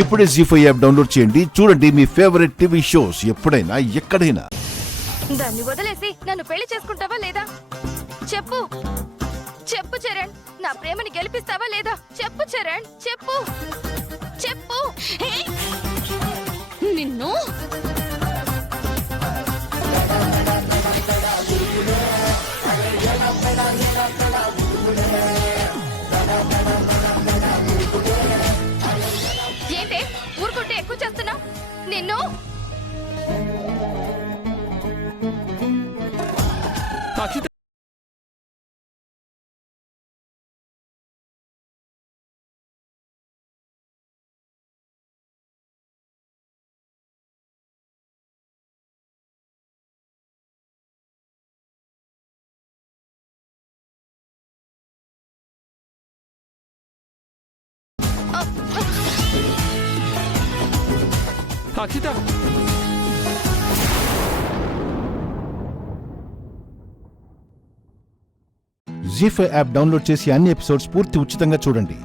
ఇప్పుడే జీ5 app download చేయండి. చూడండి మీ ఫేవరెట్ టీవీ షోస్ ఎప్పుడైనా ఎక్కడైనా. దాన్ని వదిలేసి నన్ను పెళ్లి చేసుకుంటావా లేదా? చెప్పు చెప్పు చరణ్, నా ప్రేమని గెలిపిస్తావా లేదా? చెప్పు చరణ్, చెప్పు చెప్పు. నిన్ను ఏంటే ఊరుకుంటే ఎక్కువ చేస్తున్నావు? నిన్ను అక్షిత, జీ5 యాప్ డౌన్లోడ్ చేసి అన్ని ఎపిసోడ్స్ పూర్తి ఉచితంగా చూడండి.